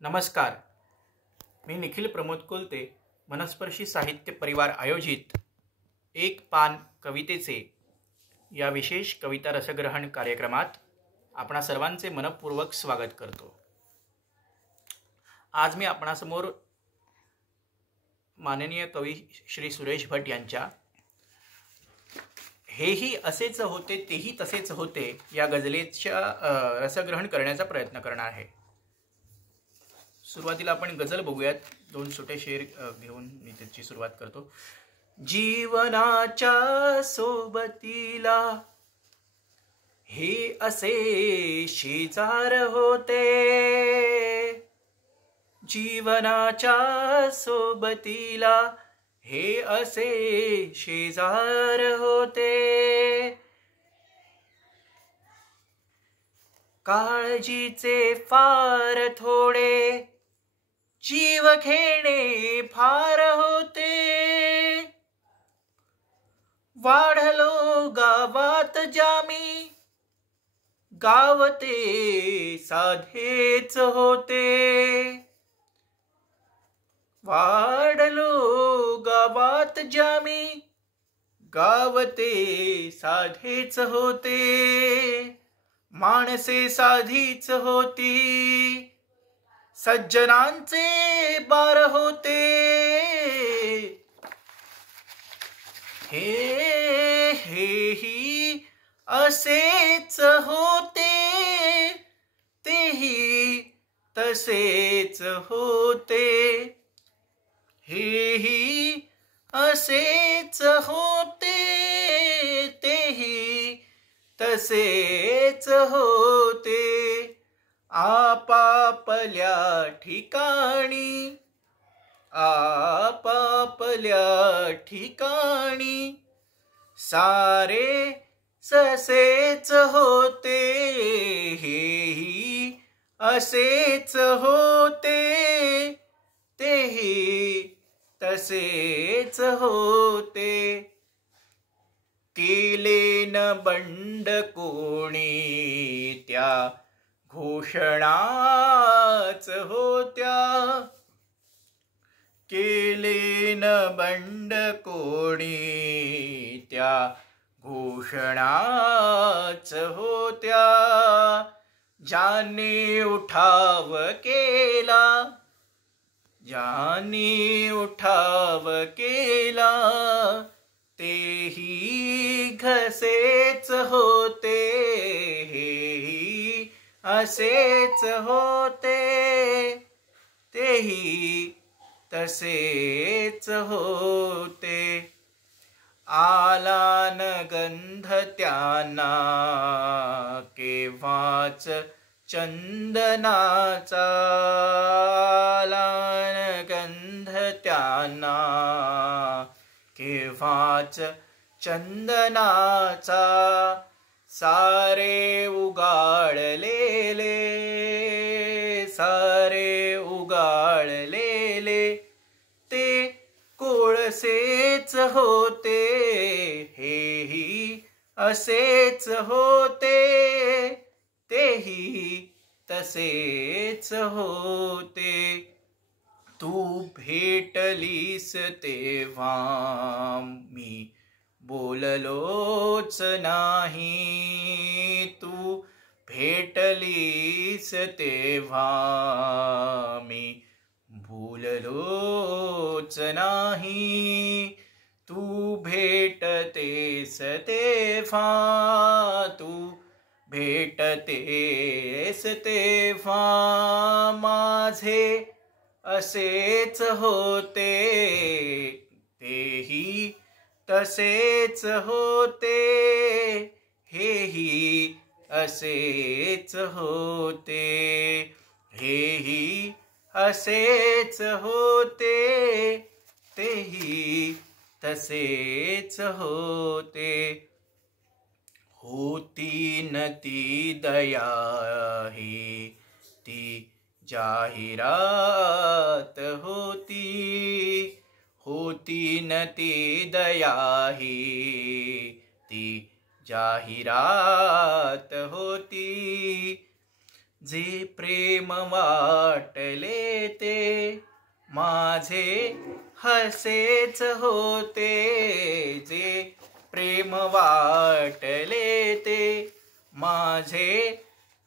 नमस्कार. मी निखिल प्रमोद कोलते मनस्पर्शी साहित्य परिवार आयोजित एक पान कवितेचे या विशेष कविता रसग्रहण कार्यक्रमात आपणा सर्वांचे मनपूर्वक स्वागत करतो. आज मी आपणासमोर माननीय कवी श्री सुरेश भट यांच्या हेही असेच होते तेही तसेच होते या गझलेच्या रसग्रहण करण्याचा प्रयत्न करणार आहे. सुरुवातीला आपण गझल बघूयात. दोन छोटे शेर घेऊन मी त्याची सुरुवात करतो. जीवनाच्या सोबतीला हे असे शेजार होते, जीवनाच्या सोबतीला हे असे शेजार होते, काळजीचे फार थोडे जीव घेणे फार होते, वाढलो गावात जामी गाव ते साधेच होते, वाढलो गावात जामी गाव ते साधेच होते, माणसे साधीच होती सज्जनांचे बार होते, हेही असेच होते तेही तसेच होते, हेही असेच होते तेही तसेच होते, आपापल्या ठिकाणी आपापल्या ठिकाणी सारे ससेच होते, हेही असेच होते तेही तसेच होते, केले न बंड कोणी त्या घोषणाच होत्या, केले न बंड कोणी त्या घोषणाच होत्या, ज्याने उठाव केला ज्याने उठाव केला तेही घसेच होते, हेही असेच होते तेही तसेच होते, आला न गंध त्यांना केव्हाच चंदनाचा, आला न गंध त्यांना केव्हाच चंदनाचा, सारे उगाळलेले सारे उगाळलेले ते कोळसेच होते, हेही असेच होते तेही तसेच होते, तू भेटलीस तेव्हा मी बोललोच नाही, तू भेटलीस तेव्हा मी भूललोच नाही, तू भेटतेस तेव्हा तू भेटतेस तेव्हा माझे असेच होते तेही तसेच होते, हेही असेच होते, हेही असेच होते तेही तसेच होते, होती न ती दया ही ती जाहिरात होती, होती न ती दया ही ती जाहिरात होती, जे प्रेम वाटले ते माझे हसेच होते. जे प्रेम वाटले ते माझे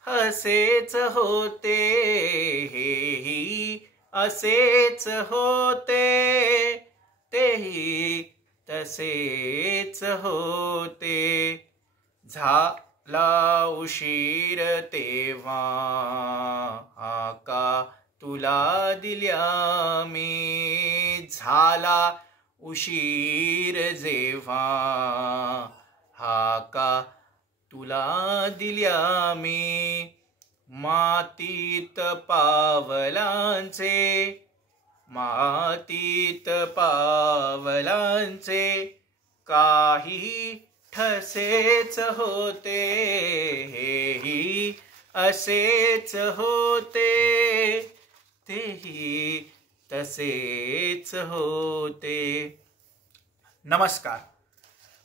हसेच होते. हेही असेच होते तेही तसेच होते. झाला उशीर तेव्हा हाका तुला दिल्या मी. झाला उशीर जेव्हा हाका तुला दिल्या मी. मातीत पावलांचे मातीत पावलांचे काही ठसेच होते. हेही असेच होते तेही तसेच होते. नमस्कार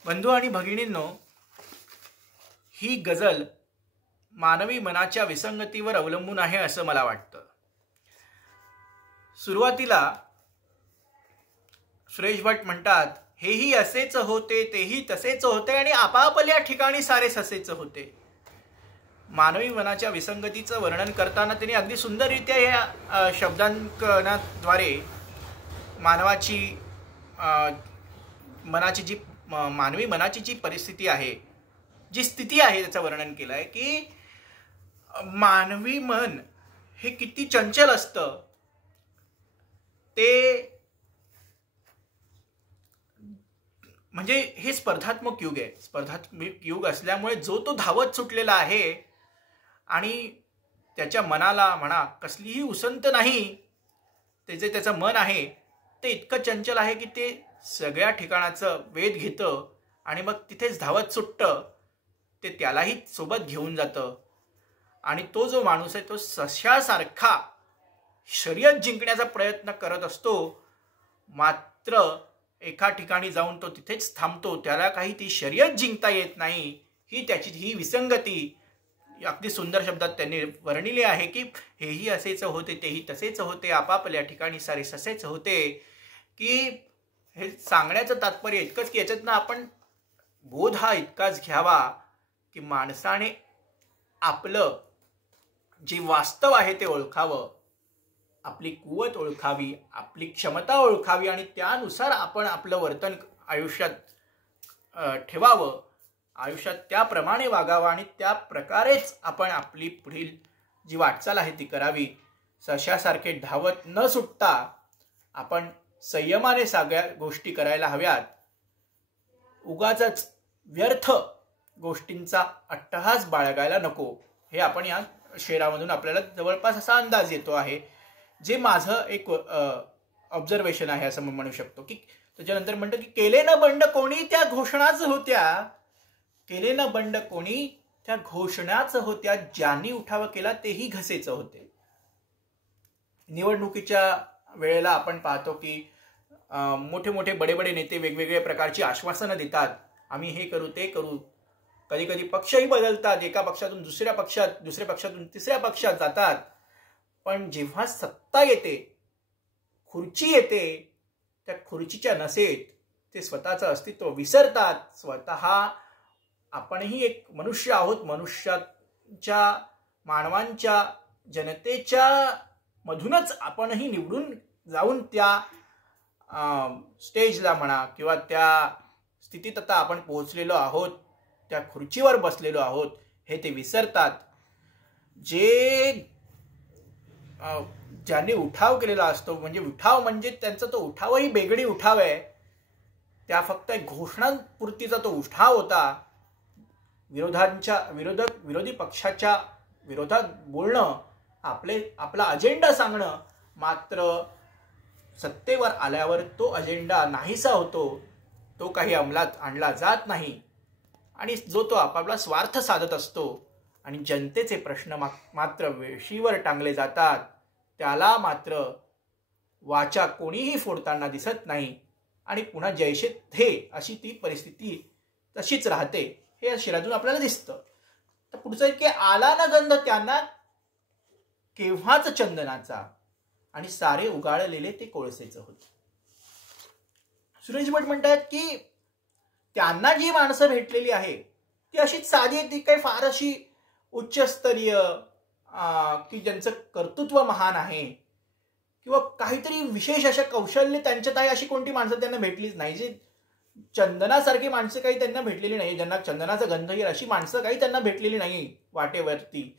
बंधू आणि भगिनींनो, ही गझल मानवी मनाच्या विसंगतीवर अवलंबून आहे असं मला वाटतं. सुरुवातीला सुरेश भट म्हणतात, हेही असेच होते तेही तसेच होते आणि आपापल्या ठिकाणी सारे ससेच होते. मानवी मनाच्या विसंगतीचं वर्णन करताना त्यांनी अगदी सुंदररित्या या शब्दांकनाद्वारे मानवाची मनाची जी मानवी मनाची जी परिस्थिती आहे, जी स्थिती आहे, त्याचं वर्णन केलं आहे की मानवी मन हे किती चंचल असतं. ते म्हणजे हे स्पर्धात्मक युग आहे. स्पर्धात्मक युग असल्यामुळे जो तो धावत सुटलेला आहे आणि त्याच्या मनाला म्हणा कसलीही उसंत नाही. त्याचं मन आहे ते इतकं चंचल आहे की ते सगळ्या ठिकाणाचं वेध घेतं आणि मग तिथेच धावत सुटतं. ते त्यालाही सोबत घेऊन जातं आणि तो जो माणूस आहे तो सश्यासारखा शर्यत जिंकण्याचा प्रयत्न करत असतो. मात्र एका ठिकाणी जाऊन तो तिथेच थांबतो. त्याला काही ती शर्यत जिंकता येत नाही. ही विसंगती अगदी सुंदर शब्दात त्यांनी वर्णिले आहे की हेही असेच होते तेही तसेच होते, आपापल्या ठिकाणी सारे ससेच होते. की हे सांगण्याचं तात्पर्य इतकंच की याच्यातनं आपण बोध हा इतकाच घ्यावा की माणसाने आपलं जे वास्तव आहे ते ओळखावं, आपली कुवत ओळखावी, आपली क्षमता ओळखावी आणि त्यानुसार आपण आपलं वर्तन आयुष्यात ठेवावं. आयुष्यात त्याप्रमाणे वागावं आणि त्या प्रकारेच आपण आपली पुढील जी वाटचाल आहे ती करावी. सश्यासारखे धावत न सुटता आपण संयमाने सगळ्या गोष्टी करायला हव्यात. उगाचच व्यर्थ गोष्टींचा अट्टहास बाळगायला नको. हे आपण या शेरामधून आपल्याला जवळपास असा अंदाज येतो आहे, जे माझं एक ऑब्झर्वेशन आहे असं म्हणू शकतो. की त्याच्यानंतर म्हणतो की केले न बंड कोणी त्या घोषणाच होत्या. केले न बंड कोणी त्या घोषणाच होत्या. ज्यांनी उठावा केला तेही घसेच होते. निवडणुकीच्या वेळेला आपण पाहतो की मोठे मोठे बडे बडे नेते वेगवेगळ्या प्रकारची आश्वासनं देतात. आम्ही हे करू ते करू. कधी कधी पक्षही बदलतात. एका पक्षातून दुसऱ्या पक्षात, दुसऱ्या पक्षातून तिसऱ्या पक्षात जातात. पण जेव्हा सत्ता येते, खुर्ची येते, त्या खुर्चीच्या नसेत ते स्वतःचं अस्तित्व विसरतात. स्वतः आपणही एक मनुष्य आहोत. मनुष्याच्या, मानवांच्या, जनतेच्या मधूनच आपणही निवडून जाऊन त्या स्टेजला म्हणा किंवा त्या स्थितीत आता आपण पोहोचलेलो आहोत, त्या खुर्चीवर बसलेलो आहोत, हे ते विसरतात. ज्यांनी उठाव केलेला असतो, म्हणजे उठाव म्हणजे त्यांचा तो उठावही बेगडी उठाव आहे. त्या फक्त एक घोषणांपुरतीचा तो उठाव होता. विरोधी पक्षाच्या विरोधात बोलणं, आपला अजेंडा सांगणं. मात्र सत्तेवर आल्यावर तो अजेंडा नाहीसा होतो. तो काही अंमलात आणला जात नाही आणि जो तो आपापला स्वार्थ साधत असतो आणि जनतेचे प्रश्न मात्र वेशीवर टांगले जातात. त्याला मात्र वाचा कोणीही फोडताना दिसत नाही आणि पुन्हा जैसे थे अशी ती परिस्थिती तशीच राहते. हे या शिरातून आपल्याला दिसतं. तर पुढचं की आला ना गंध त्यांना केव्हाच चंदनाचा आणि सारे उगाळलेले ते कोळसेच होते. सुरेश भट म्हणतात की त्यांना जी माणसं भेटलेली आहे ती अशीच साधी, ती काही फार अशी उच्चस्तरीय की ज्यांचं कर्तृत्व महान आहे किंवा काहीतरी विशेष अशा कौशल्य त्यांच्यात आहे अशी कोणती माणसं त्यांना भेटलीच नाही. जी चंदनासारखी माणसं काही त्यांना भेटलेली नाही, ज्यांना चंदनाचा गंध येईल अशी माणसं काही त्यांना भेटलेली नाही वाटेवरती.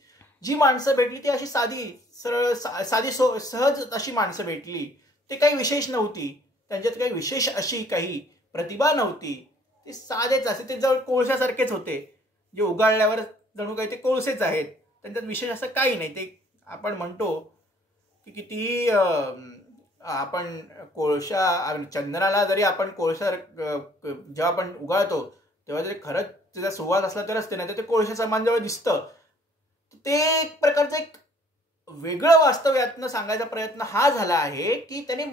जी माणसं भेटली ती अशी साधी सरळ साधी सहज अशी माणसं भेटली. ते काही विशेष नव्हती, त्यांच्यात काही विशेष अशी काही प्रतिभा नव्हती. ते साधेच असे, ते जवळ कोळशासारखेच होते, जे उगाळल्यावर जणू काही ते कोळसेच आहेत. त्यांच्यात विशेष असं काही नाही. ते आपण म्हणतो की कितीही आपण कोळशा चंदनाला जरी आपण कोळशा जेव्हा आपण उगाळतो तेव्हा जरी खरंच त्याचा सुवास असला तरच ते, नाही तर ते कोळशा समान जेव्हा दिसतं. ते एक प्रकारचं एक वेगळं वास्तव यातनं सांगायचा प्रयत्न हा झाला आहे की त्याने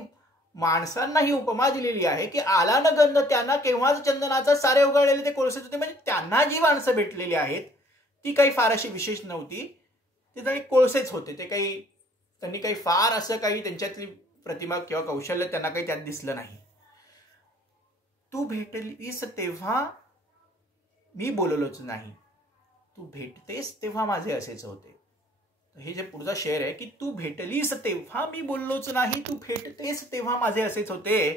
माणसांना ही उपमा दिलेली आहे की आला न गंध त्यांना केव्हाच चंदनाचा, सारे उगाळलेले ते कोळसेच होते. म्हणजे त्यांना जी माणसं भेटलेली आहेत ती काही फार अशी विशेष नव्हती, ते काही कोळसेच होते. ते काही त्यांनी काही फार असं काही त्यांच्यातली प्रतिमा किंवा कौशल्य त्यांना काही त्यात दिसलं नाही. तू भेटलीस तेव्हा मी बोललोच नाही, तू भेटतेस तेव्हा माझे असेच होते. हे जे पुढचा शेर आहे की तू भेटलीस तेव्हा मी बोललोच नाही, तू भेटतेस तेव्हा माझे असेच होते.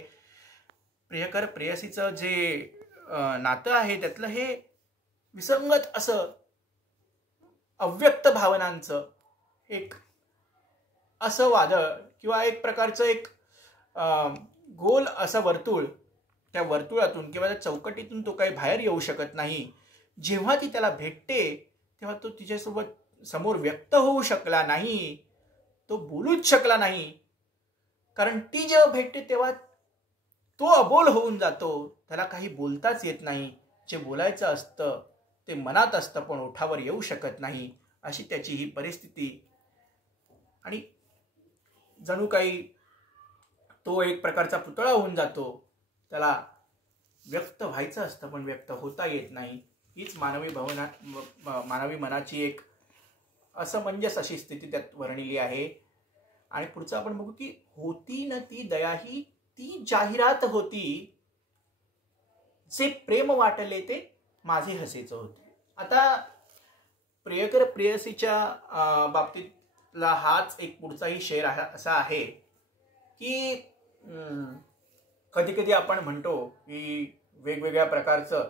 प्रियकर प्रेयसीचं जे नातं आहे त्यातलं हे विसंगत असं अव्यक्त भावनांचं एक असं वादळ किंवा एक प्रकारचं एक गोल असं वर्तुळ, त्या वर्तुळातून किंवा त्या चौकटीतून तो काही बाहेर येऊ शकत नाही. जेव्हा ती त्याला भेटते तेव्हा तो तिच्यासोबत समोर व्यक्त होऊ शकला नाही, तो बोलूच शकला नाही. कारण ती जेव्हा भेटते तेव्हा तो अबोल होऊन जातो, त्याला काही बोलताच येत नाही. जे बोलायचं असतं ते मनात असतं पण ओठावर येऊ शकत नाही, अशी त्याची ही परिस्थिती. आणि जणू काही तो एक प्रकारचा पुतळा होऊन जातो, त्याला व्यक्त व्हायचं असतं पण व्यक्त होता येत नाही. हीच मानवी मनाची एक असमंजस अशी स्थिती त्यात वर्णिली आहे. आणि पुढचं आपण बघू की होती न ती दया ही ती जाहिरात होती, जे प्रेम वाटले ते माझे हसेच होते. आता प्रियकर प्रेयसीच्या बाबतीतला हाच एक पुढचाही शेर असा आहे की कधी कधी आपण म्हणतो की वेगवेगळ्या प्रकारचं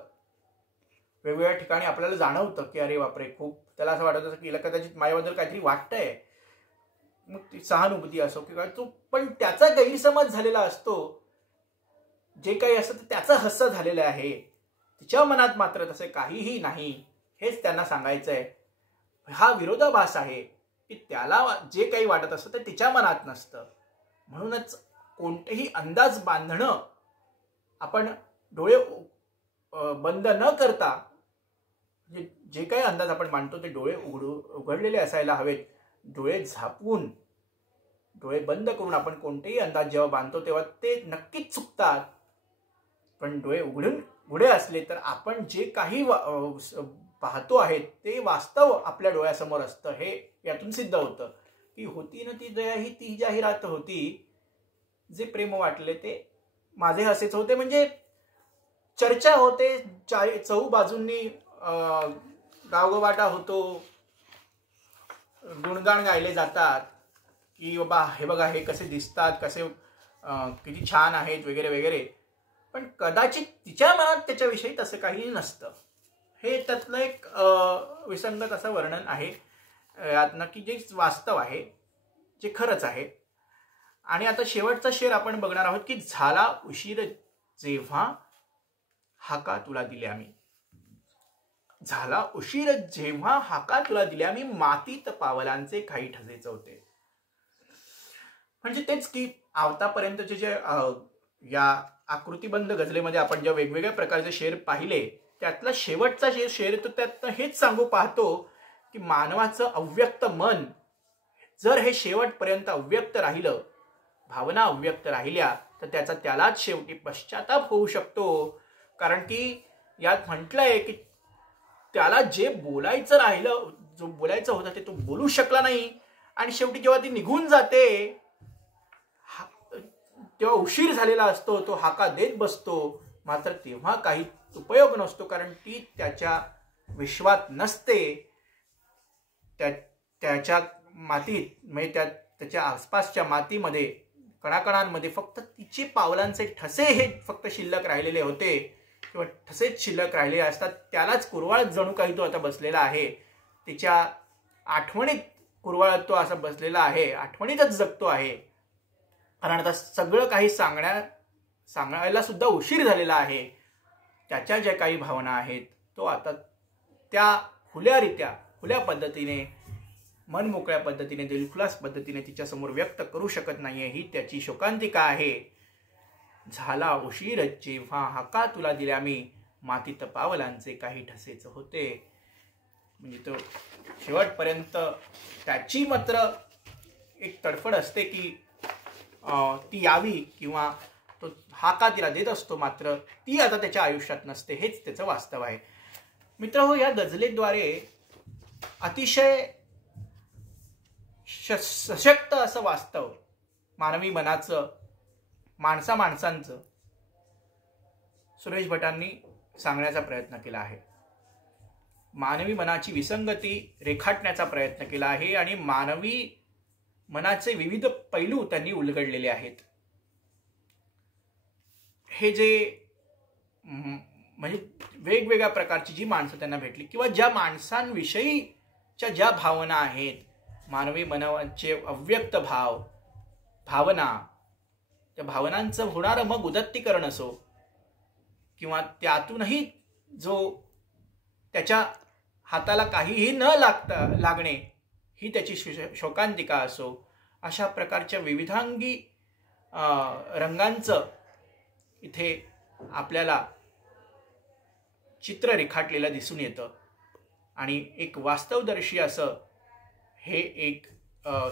वेगवेगळ्या ठिकाणी आपल्याला जाणवतं की अरे बापरे, खूप त्याला असं वाटत असं की हिला कदाचित माझ्याबद्दल काहीतरी वाटतंय. मग ती सहानुभूती असो किंवा तो, पण त्याचा गैरसमज झालेला असतो. जे काही असतं त्याचं हास्य झालेलं आहे, तिच्या मनात मात्र तसे काहीही नाही, हेच त्यांना सांगायचं आहे. हा विरोधाभास आहे की त्याला जे काही वाटत असतं ते तिच्या मनात नसतं. म्हणूनच कोणतेही अंदाज बांधणं, आपण डोळे बंद न करता जे काही अंदाज आपण मांडतो ते डोळे उघडलेले असायला हवेत. डोळे झापून, डोळे बंद करून आपण कोणतेही अंदाज जेव्हा बांधतो तेव्हा ते नक्कीच चुकतात. पण डोळे उघडे असले तर आपण जे काही पाहतो आहे ते वास्तव आपल्या डोळ्यासमोर असतं. हे यातून सिद्ध होतं की होती न ती दया ही ती जाहिरात होती, जे प्रेम वाटले ते माझे हसेच होते. म्हणजे चर्चा होते, चहू बाजूंनी गावगवाटा होतो, गुणगाण गायले जातात की बाबा हे बघा हे कसे दिसतात, कसे किती छान आहेत वगैरे वगैरे. पण कदाचित तिच्या मनात त्याच्याविषयी तसं काही नसतं. हे त्यातलं एक विसंगत असं वर्णन आहे यातनं की जे वास्तव आहे, जे खरंच आहे. आणि आता शेवटचा शेर आपण बघणार आहोत की झाला उशीर जेव्हा हाका तुला दिल्या मी. झाला उशीर जेव्हा हाका तुला दिल्या मी, मातीत पावलांचे काही ठसे चवते. म्हणजे तेच की आतापर्यंतचे जे या आकृतिबंध गझलेमध्ये आपण ज्या वेगवेगळ्या प्रकारचे शेर पाहिले त्यातला शेवटचा जे शेर तो त्यातनं हेच सांगू पाहतो की मानवाचं अव्यक्त मन जर हे शेवटपर्यंत अव्यक्त राहिलं, भावना अव्यक्त राहिल्या, तर त्याचा त्यालाच शेवटी पश्चाताप होऊ शकतो. कारण की यात म्हटलंय की त्याला जे बोलायचं राहिलं, जो बोलायचं होतं ते तो बोलू शकला नाही. आणि शेवटी जेव्हा ती निघून जाते तेव्हा उशीर झालेला असतो, तो हाका देत बसतो, मात्र तेव्हा काही उपयोग नसतो, कारण ती त्याच्या विश्वात नसते. त्याच्या मातीत म्हणजे त्याच्या आसपासच्या मातीमध्ये कणाकणांमध्ये फक्त तिचे पावलांचे ठसे हे फक्त शिल्लक राहिलेले होते किंवा ठसेच शिल्लक राहिलेले असतात. त्यालाच कुरवाळत जणू काही तो आता बसलेला आहे. तिच्या आठवणीत कुरवाळत तो असा बसलेला आहे, आठवणीतच जगतो आहे. कारण आता सगळं काही सांगायला सुद्धा उशीर झालेला आहे. त्याच्या ज्या काही भावना आहेत तो आता त्या खुल्या पद्धतीने, मनमोकळ्या पद्धतीने, दिलखुलास पद्धतीने तिच्यासमोर व्यक्त करू शकत नाहीये. ही त्याची शोकांतिका आहे. झाला उशीर जेव्हा हाका तुला दिल्या मी, मातीत पावलांचे काही ठसेच होते. म्हणजे तो शेवटपर्यंत त्याची मात्र एक तडफड असते की ती यावी, किंवा तो हाका तिला देत असतो, मात्र ती आता त्याच्या आयुष्यात नसते. हेच त्याचं वास्तव आहे. मित्रहो, या गझलेद्वारे अतिशय सशक्त असं वास्तव मानवी मनाचं, माणसांचं सुरेश भटांनी सांगण्याचा प्रयत्न केला आहे. मानवी मनाची विसंगती रेखाटण्याचा प्रयत्न केला आहे आणि मानवी मनाचे विविध पैलू त्यांनी उलगडलेले आहेत. हे जे म्हणजे वेगवेगळ्या प्रकारची जी माणसं त्यांना भेटली किंवा ज्या माणसांविषयीच्या ज्या भावना आहेत, मानवी मनाचे अव्यक्त भावना, त्या भावनांचं होणारं मग उदत्तीकरण असो किंवा त्यातूनही जो त्याच्या हाताला काहीही न लागणे ही त्याची शोकांतिका असो, अशा प्रकारच्या विविधांगी रंगांचं इथे आपल्याला चित्र रेखाटलेलं दिसून येतं. आणि एक वास्तवदर्शी असं हे एक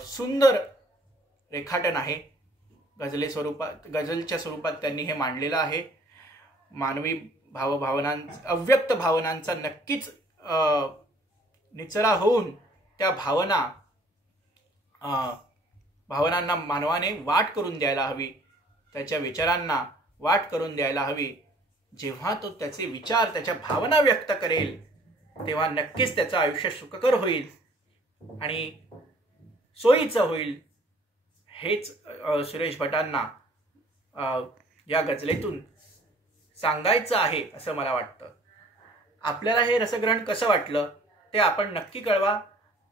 सुंदर रेखाटन आहे. गझलच्या स्वरूपात त्यांनी हे मांडलेलं आहे. मानवी अव्यक्त भावनांचा नक्कीच निचरा होऊन त्या भावनांना मानवाने वाट करून द्यायला हवी, त्याच्या विचारांना वाट करून द्यायला हवी. जेव्हा तो त्याचे विचार, त्याच्या भावना व्यक्त करेल तेव्हा नक्कीच त्याचं आयुष्य सुखकर होईल आणि सोयीचं होईल. हेच सुरेश भटांना या गझलेतून सांगायचं आहे असं मला वाटतं. आपल्याला हे रसग्रहण कसं वाटलं ते आपण नक्की कळवा.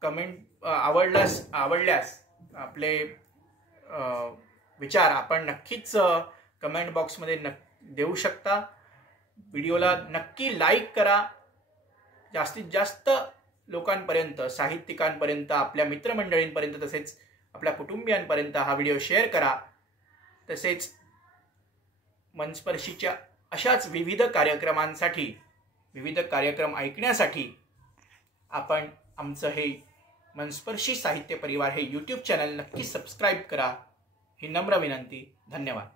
कमेंट आवडल्यास आपले विचार आपण नक्कीच कमेंट बॉक्समध्ये देऊ शकता. व्हिडिओला नक्की लाईक करा. जास्तीत जास्त लोकांपर्यंत, साहित्यिकांपर्यंत, आपल्या मित्रमंडळींपर्यंत, तसेच आपल्या कुटुंबियांपर्यंत हा व्हिडिओ शेअर करा. तसेच मनस्पर्शीच्या अशाच विविध कार्यक्रमांसाठी, विविध कार्यक्रम ऐकण्यासाठी आपण आमचं हे मनस्पर्शी साहित्य परिवार हे यूट्यूब चॅनल नक्की सबस्क्राईब करा. ही नम्र विनंती. धन्यवाद.